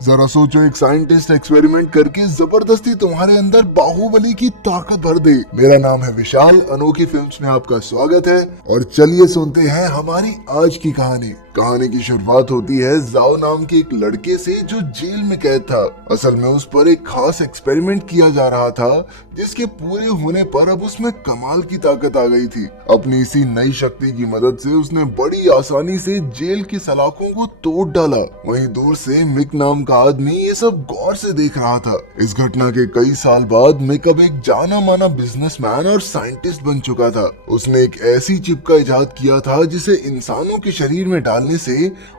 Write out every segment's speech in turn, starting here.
जरा सोचो, एक साइंटिस्ट एक्सपेरिमेंट करके जबरदस्ती तुम्हारे अंदर बाहुबली की ताकत भर दे। मेरा नाम है विशाल, अनोखी फिल्म्स में आपका स्वागत है और चलिए सुनते हैं हमारी आज की कहानी। कहानी की शुरुआत होती है जाओ नाम के एक लड़के से जो जेल में कैद था। असल में उस पर एक खास एक्सपेरिमेंट किया जा रहा था जिसके पूरे होने पर अब उसमें कमाल की ताकत आ गई थी। अपनी इसी नई शक्ति की मदद से उसने बड़ी आसानी से जेल की सलाखों को तोड़ डाला। वहीं दूर से मिक नाम का आदमी ये सब गौर से देख रहा था। इस घटना के कई साल बाद मिक अब एक जाना माना बिजनेसमैन और साइंटिस्ट बन चुका था। उसने एक ऐसी चिप का इजाद किया था जिसे इंसानों के शरीर में डालने से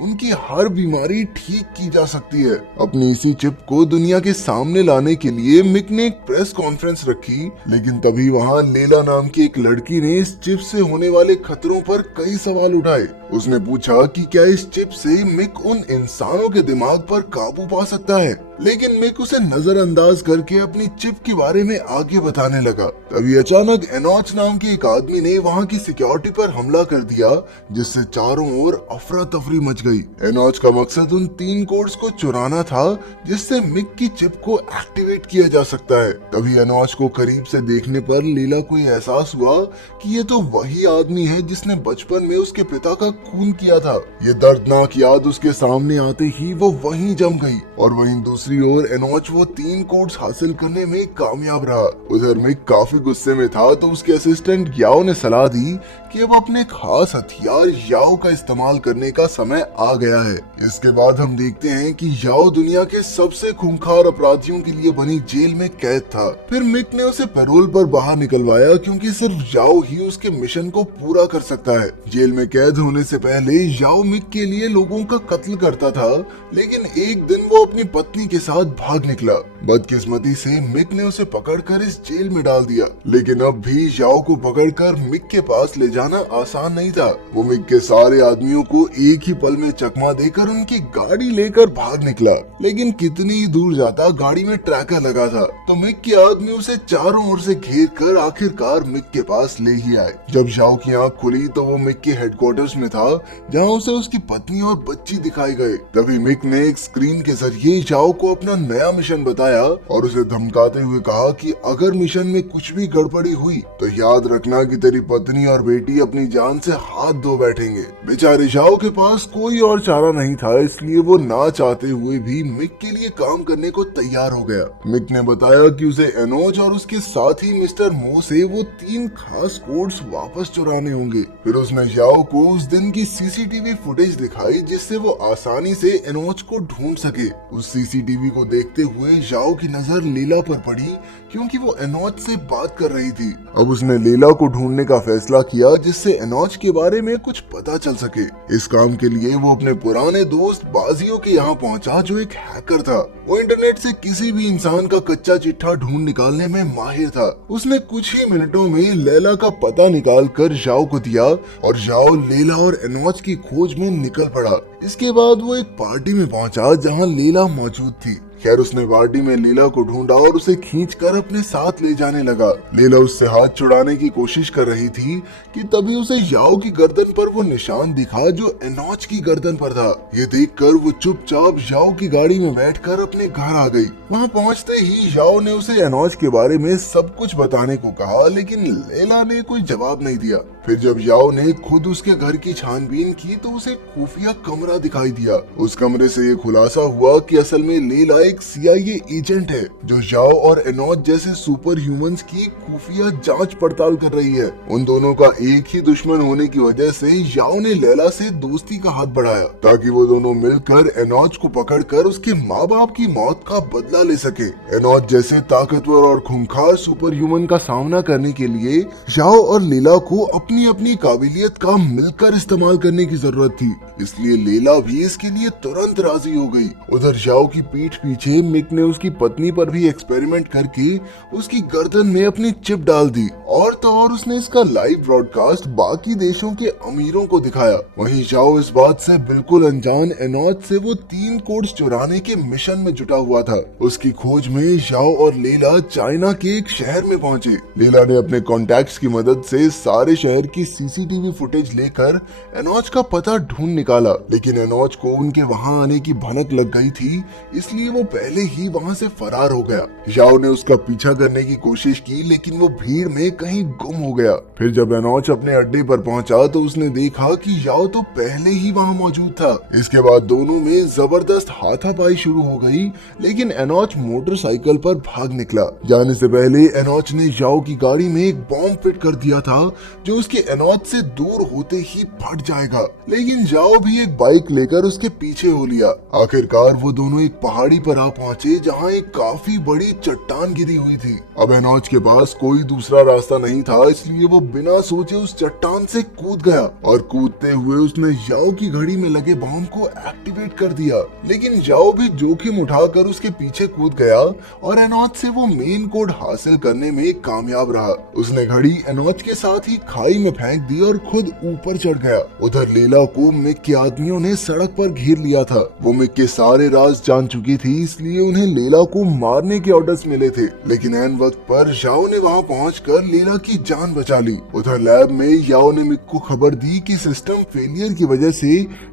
उनकी हर बीमारी ठीक की जा सकती है। अपनी इसी चिप को दुनिया के सामने लाने के लिए मिक ने एक प्रेस कॉन्फ्रेंस रखी, लेकिन तभी वहाँ लेला नाम की एक लड़की ने इस चिप से होने वाले खतरों पर कई सवाल उठाए। उसने पूछा कि क्या इस चिप से मिक उन इंसानों के दिमाग पर काबू पा सकता है, लेकिन मिक उसे नजरअंदाज करके अपनी चिप के बारे में आगे बताने लगा। तभी अचानक एनोच नाम के एक आदमी ने वहाँ की सिक्योरिटी पर हमला कर दिया, जिससे चारों ओर अफरा तफरी मच गई। एनोच का मकसद उन 3 कोड्स को चुराना था जिससे मिक की चिप को एक्टिवेट किया जा सकता है। तभी एनोच को करीब से देखने पर लीला को एहसास हुआ कि ये तो वही आदमी है जिसने बचपन में उसके पिता का खून किया था। ये दर्दनाक याद उसके सामने आते ही वो वहीं जम गई। और वहीं दूसरी ओर एनोच वो 3 कोड्स हासिल करने में कामयाब रहा। उधर मिक काफी गुस्से में था तो उसके असिस्टेंट याओ ने सलाह दी कि अब अपने खास हथियार याओ का इस्तेमाल करने का समय आ गया है। इसके बाद हम देखते हैं कि याओ दुनिया के सबसे खूंखार अपराधियों के लिए बनी जेल में कैद था। फिर मिक ने उसे पैरोल पर बाहर निकलवाया क्योंकि सिर्फ याओ ही उसके मिशन को पूरा कर सकता है। जेल में कैद होने से पहले याओ मिक के लिए लोगों का कत्ल करता था, लेकिन एक दिन वो अपनी पत्नी के साथ भाग निकला। बदकिस्मती से मिक ने उसे पकड़कर इस जेल में डाल दिया, लेकिन अब भी याओ को पकड़कर मिक के पास ले जाना आसान नहीं था। वो मिक के सारे आदमियों को एक ही पल में चकमा देकर उनकी गाड़ी लेकर भाग निकला, लेकिन कितनी ही दूर जाता गाड़ी में ट्रैकर लगा था तो मिक के आदमी उसे चारों ओर से घेर कर आखिरकार मिक के पास ले ही आए। जब याओ की आंख खुली तो वो मिक के हेडक्वार्टर्स में था, जहाँ उसे उसकी पत्नी और बच्ची दिखाई गए। तभी मिक ने एक स्क्रीन के जरिए याओ को अपना नया मिशन बताया और उसे धमकाते हुए कहा कि अगर मिशन में कुछ भी गड़बड़ी हुई तो याद रखना कि तेरी पत्नी और बेटी अपनी जान से हाथ धो बैठेंगे। बेचारे याओ के पास कोई और चारा नहीं था, इसलिए वो ना चाहते हुए भी मिक के लिए काम करने को तैयार हो गया। मिक ने बताया कि उसे एनोच और उसके साथी मिस्टर मो से वो 3 खास कोड्स वापस चुराने होंगे। फिर उसने याओ को उस दिन की सीसीटीवी फुटेज दिखाई जिससे वो आसानी से एनोच को ढूंढ सके। उस सीसीटीवी को देखते हुए याओ की नजर लीला पर पड़ी क्योंकि वो एनोच से बात कर रही थी। अब उसने लीला को ढूंढने का फैसला किया जिससे एनोच के बारे में कुछ पता चल सके। इस काम के लिए वो अपने पुराने दोस्त बाजियो के यहाँ पहुंचा जो एक हैकर था। वो इंटरनेट से किसी भी इंसान का कच्चा चिट्ठा ढूंढ निकालने में माहिर था। उसने कुछ ही मिनटों में लैला का पता निकाल कर याओ को दिया और याओ लैला और एनोच की खोज में निकल पड़ा। इसके बाद वो एक पार्टी में पहुंचा जहां लैला मौजूद थी। खैर उसने पार्टी में लीला को ढूंढा और उसे खींचकर अपने साथ ले जाने लगा। लीला उससे हाथ छुड़ाने की कोशिश कर रही थी कि तभी उसे याओ की गर्दन पर वो निशान दिखा जो एनोच की गर्दन पर था। ये देखकर वो चुपचाप याओ की गाड़ी में बैठकर अपने घर आ गई। वहाँ पहुँचते ही याओ ने उसे एनोच के बारे में सब कुछ बताने को कहा, लेकिन लीला ने कोई जवाब नहीं दिया। फिर जब याओ ने खुद उसके घर की छानबीन की तो उसे खुफिया कमरा दिखाई दिया। उस कमरे से ये खुलासा हुआ कि असल में लीला एक CIA एजेंट है जो याओ और एनोच जैसे सुपर ह्यूमंस की खुफिया जांच पड़ताल कर रही है। उन दोनों का एक ही दुश्मन होने की वजह से याओ ने लैला से दोस्ती का हाथ बढ़ाया ताकि वो दोनों मिलकर एनोच को पकड़कर उसके माँ बाप की मौत का बदला ले सके। एनोच जैसे ताकतवर और खूंखार सुपर ह्यूमन का सामना करने के लिए याओ और लीला को अपनी अपनी काबिलियत का मिलकर इस्तेमाल करने की जरूरत थी, इसलिए लीला भी इसके लिए तुरंत राजी हो गई। उधर याओ की पीठ पीछे मिक ने उसकी पत्नी पर भी एक्सपेरिमेंट करके उसकी गर्दन में अपनी चिप डाल दी और तो और उसने इसका लाइव ब्रॉडकास्ट बाकी देशों के अमीरों को दिखाया। वहीं याओ इस बात से बिल्कुल अनजान एनोच से वो 3 कोड्स चुराने के मिशन में जुटा हुआ था। उसकी खोज में याओ और लीला चाइना के एक शहर में पहुंचे। लीला ने अपने कॉन्टैक्ट्स की मदद से सारे शहर घर की सीसीटीवी फुटेज लेकर एनोच का पता ढूंढ निकाला, लेकिन एनोच को उनके वहां आने की भनक लग गई थी, इसलिए वो पहले ही वहां से फरार हो गया। याओ ने उसका पीछा करने की कोशिश की, लेकिन वो भीड़ में कहीं गुम हो गया। फिर जब एनोच अपने अड्डे पर पहुंचा तो उसने देखा कि याओ तो पहले ही वहां मौजूद था। इसके बाद दोनों में जबरदस्त हाथापाई शुरू हो गई, लेकिन एनोच मोटरसाइकिल पर भाग निकला। जाने से पहले एनोच ने याओ की गाड़ी में एक बॉम्ब फिट कर दिया था, जो उसके एनोच से दूर होते ही फट जाएगा, लेकिन याओ भी एक बाइक लेकर उसके पीछे हो लिया। आखिरकार वो दोनों एक पहाड़ी पर आ पहुंचे, जहां एक काफी बड़ी चट्टान गिरी हुई थी। अब एनोच के पास कोई दूसरा रास्ता नहीं था, इसलिए वो बिना सोचे उस चट्टान से कूद गया और कूदते हुए उसने याओ की घड़ी में लगे बॉम्ब को एक्टिवेट कर दिया। लेकिन याओ भी जोखिम उठाकर उसके पीछे कूद गया और एनोच से वो मेन कोड हासिल करने में कामयाब रहा। उसने घड़ी एनोच के साथ ही खाई में फेंक दी और खुद ऊपर चढ़ गया। उधर लीला को मिक के आदमियों ने सड़क पर घेर लिया था। वो मिक के सारे राज जान चुकी थी, इसलिए उन्हें लीला को मारने के ऑर्डर्स मिले थे, लेकिन ऐन वक्त पर याओ ने वहां पहुंचकर लीला की जान बचा ली। उधर लैब में याओ ने मिक को खबर दी कि सिस्टम फेलियर की वजह से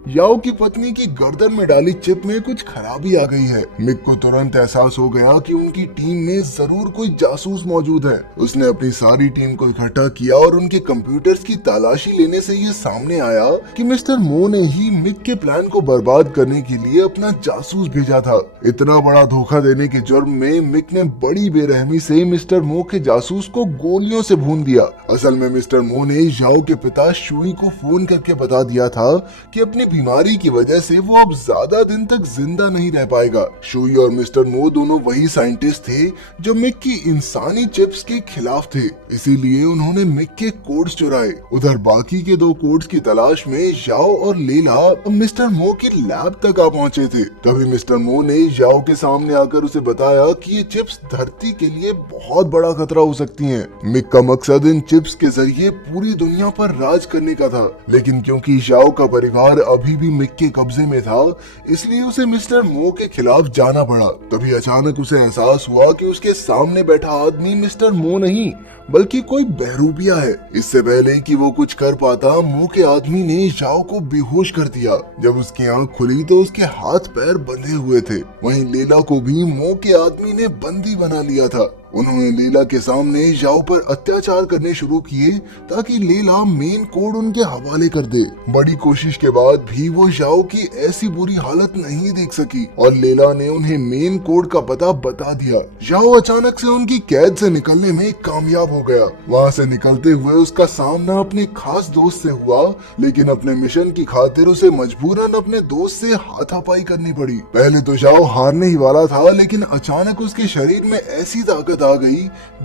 याओ की पत्नी की गर्दन में डाली चिप में कुछ खराबी आ गई है। मिक को तुरंत एहसास हो गया कि उनकी टीम में जरूर कोई जासूस मौजूद है। उसने अपनी सारी टीम को इकट्ठा किया और उनके कंप्यूटर्स की तलाशी लेने से ये सामने आया कि मिस्टर मो ने ही मिक के प्लान को बर्बाद करने के लिए अपना जासूस भेजा था। इतना बड़ा धोखा देने के जुर्म में मिक ने बड़ी बेरहमी से मिस्टर मो के जासूस को गोलियों से भून दिया। असल में मिस्टर मो ने याओ के पिता शुई को फोन करके बता दिया था कि अपनी बीमारी की वजह से वो अब ज्यादा दिन तक जिंदा नहीं रह पाएगा। शुई और मिस्टर मो दोनों वही साइंटिस्ट थे जो मिक की इंसानी चिप्स के खिलाफ थे, इसीलिए उन्होंने मिक के कोड्स चुराए। उधर बाकी के 2 कोड्स की तलाश में याओ और लीला मिस्टर मो की लैब तक आ पहुंचे थे। तभी मिस्टर मो ने याओ के सामने आकर उसे बताया कि ये चिप्स धरती के लिए बहुत बड़ा खतरा हो सकती हैं। मिक का मकसद इन चिप्स के जरिए पूरी दुनिया पर राज करने का था, लेकिन क्योंकि याओ का परिवार अभी भी मिक के कब्जे में था, इसलिए उसे मिस्टर मो के खिलाफ जाना पड़ा। तभी अचानक उसे एहसास हुआ कि उसके सामने बैठा आदमी मिस्टर मो नहीं बल्कि कोई बहरूपिया है। इससे पहले कि वो कुछ कर पाता, मो के आदमी ने याओ को बेहोश कर दिया। जब उसकी आंख खुली तो उसके हाथ पैर बंधे हुए थे। वहीं लीला को भी मो के आदमी ने बंदी बना लिया था। उन्होंने लीला के सामने याओ पर अत्याचार करने शुरू किए ताकि लीला मेन कोड उनके हवाले कर दे। बड़ी कोशिश के बाद भी वो याओ की ऐसी बुरी हालत नहीं देख सकी और लीला ने उन्हें मेन कोड का पता बता दिया। याओ अचानक से उनकी कैद से निकलने में कामयाब हो गया। वहाँ से निकलते हुए उसका सामना अपने खास दोस्त से हुआ, लेकिन अपने मिशन की खातिर उसे मजबूरन अपने दोस्त से हाथापाई करनी पड़ी। पहले तो याओ हारने ही वाला था, लेकिन अचानक उसके शरीर में ऐसी ताकत आ गई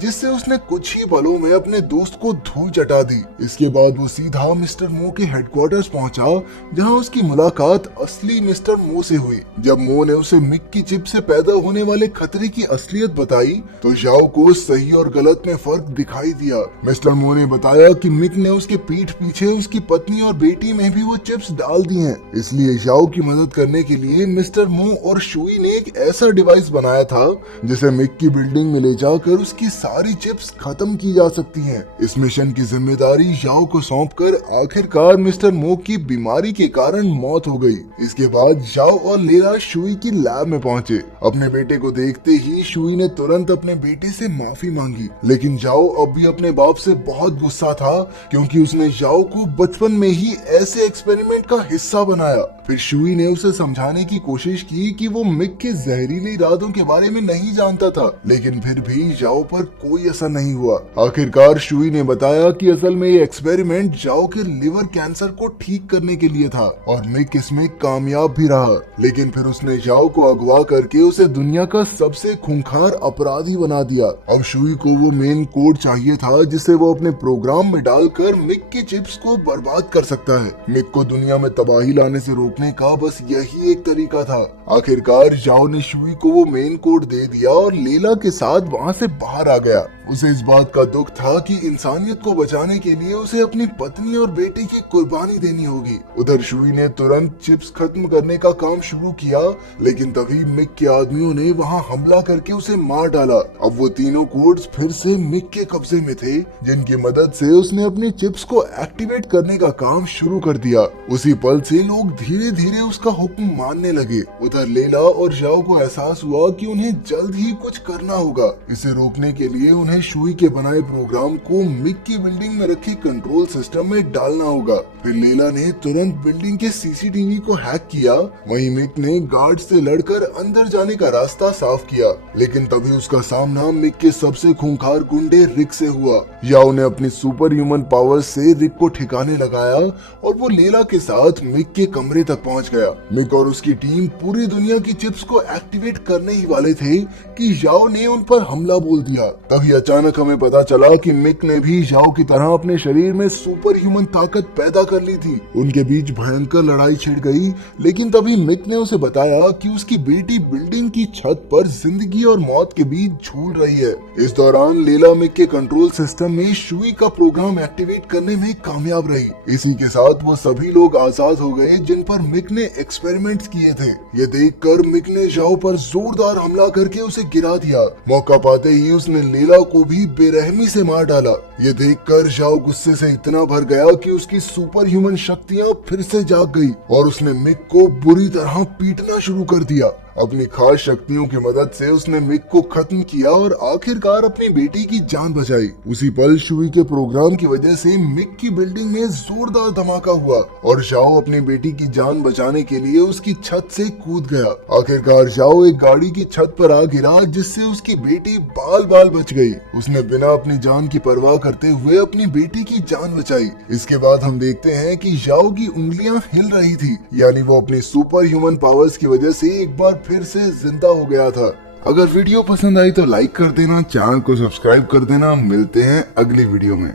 जिससे उसने कुछ ही पलों में अपने दोस्त को धूल चटा दी। इसके बाद वो सीधा मिस्टर मो के हेडक्वार्टर्स पहुंचा, जहां उसकी मुलाकात असली मिस्टर मो से हुई। जब मो ने उसे मिक की चिप से पैदा होने वाले खतरे की असलियत बताई तो याओ को सही और गलत में फर्क दिखाई दिया। मिस्टर मो ने बताया कि मिक ने उसके पीठ पीछे उसकी पत्नी और बेटी में भी वो चिप्स डाल दी हैं। इसलिए याओ की मदद करने के लिए मिस्टर मो और शुई ने एक ऐसा डिवाइस बनाया था जिसे मिक की बिल्डिंग में ले जाकर उसकी सारी चिप्स खत्म की जा सकती हैं। इस मिशन की जिम्मेदारी याओ को सौंपकर आखिरकार मिस्टर मो की बीमारी के कारण मौत हो गई। इसके बाद याओ और लीला शुई की लैब में पहुंचे। अपने बेटे को देखते ही शुई ने तुरंत अपने बेटे से माफी मांगी, लेकिन याओ अब भी अपने बाप से बहुत गुस्सा था क्योंकि उसने याओ को बचपन में ही ऐसे एक्सपेरिमेंट का हिस्सा बनाया। फिर शुई ने उसे समझाने की कोशिश की कि वो मिक के जहरीले इरादों के बारे में नहीं जानता था, लेकिन फिर भी याओ पर कोई असर नहीं हुआ। आखिरकार शुई ने बताया कि असल में ये एक्सपेरिमेंट याओ के लिवर कैंसर को ठीक करने के लिए था और मिक इसमें कामयाब भी रहा। लेकिन फिर उसने याओ को अगवा करके उसे दुनिया का सबसे खूंखार अपराधी बना दिया। अब शुई को वो मेन कोड चाहिए था जिसे वो अपने प्रोग्राम में डालकर मिक के चिप्स को बर्बाद कर सकता है। मिक को दुनिया में तबाही लाने से रोकने का बस यही एक तरीका था। आखिरकार याओ ने शुई को वो मेन कोड दे दिया और लीला के साथ वहाँ से बाहर आ गया। उसे इस बात का दुख था कि इंसानियत को बचाने के लिए उसे अपनी पत्नी और बेटे की कुर्बानी देनी होगी। उधर शुई ने तुरंत चिप्स खत्म करने का काम शुरू किया, लेकिन तभी मिक के आदमियों ने वहाँ हमला करके उसे मार डाला। अब वो तीनों कोड्स फिर से मिक के कब्जे में थे, जिनकी मदद से उसने अपनी चिप्स को एक्टिवेट करने का काम शुरू कर दिया। उसी पल से लोग धीरे धीरे उसका हुक्म मानने लगे। उधर लेला और जाओ को एहसास हुआ कि उन्हें जल्द ही कुछ करना होगा। इसे रोकने के लिए उन्हें शुई के बनाए प्रोग्राम को मिक की बिल्डिंग में रखे कंट्रोल सिस्टम में डालना होगा। फिर लेला ने तुरंत बिल्डिंग के सीसीटीवी को हैक किया। वहीं मिक ने गार्ड से लड़कर अंदर जाने का रास्ता साफ किया, लेकिन तभी उसका सामना मिक के सबसे खूंखार गुंडे रिक से हुआ। याओ ने अपनी सुपर ह्यूमन पावर से रिक को ठिकाने लगाया और वो लेला के साथ मिक के कमरे तक पहुंच गया। मिक और उसकी टीम पूरी दुनिया की चिप्स को एक्टिवेट करने ही वाले थे कि याओ ने उन पर हमला बोल दिया। तभी अचानक हमें पता चला कि मिक ने भी याओ की तरह अपने शरीर में सुपर ह्यूमन ताकत पैदा कर ली थी। उनके बीच भयंकर लड़ाई छिड़ गई, लेकिन तभी मिक ने उसे बताया कि उसकी बेटी बिल्डिंग की छत पर जिंदगी और मौत के बीच झूल रही है। इस दौरान लेला मिक के कंट्रोल सिस्टम में शुई का प्रोग्राम एक्टिवेट करने में कामयाब रही। इसी के साथ वो सभी लोग आजाद हो गए जिन पर मिक ने एक्सपेरिमेंट्स किए थे। ये देखकर मिक ने याओ पर जोरदार हमला करके उसे गिरा दिया। मौका पाते ही उसने लेला को भी बेरहमी से मार डाला। ये देखकर याओ गुस्से से इतना भर गया कि उसकी सुपर ह्यूमन शक्तियां फिर से जाग गई और उसने मिक को बुरी तरह पीटना शुरू कर दिया। अपनी खास शक्तियों की मदद से उसने मिक को खत्म किया और आखिरकार अपनी बेटी की जान बचाई। उसी पल शुई के प्रोग्राम की वजह से मिक की बिल्डिंग में जोरदार धमाका हुआ और जाओ अपनी बेटी की जान बचाने के लिए उसकी छत से कूद गया। आखिरकार जाओ एक गाड़ी की छत पर आ गिरा, जिससे उसकी बेटी बाल बाल बच गई। उसने बिना अपनी जान की परवाह करते हुए अपनी बेटी की जान बचाई। इसके बाद हम देखते हैं कि जाओ की उंगलियां हिल रही थी, यानी वो अपनी सुपर ह्यूमन पावर्स की वजह से एक बार फिर से जिंदा हो गया था। अगर वीडियो पसंद आई तो लाइक कर देना, चैनल को सब्सक्राइब कर देना। मिलते हैं अगली वीडियो में।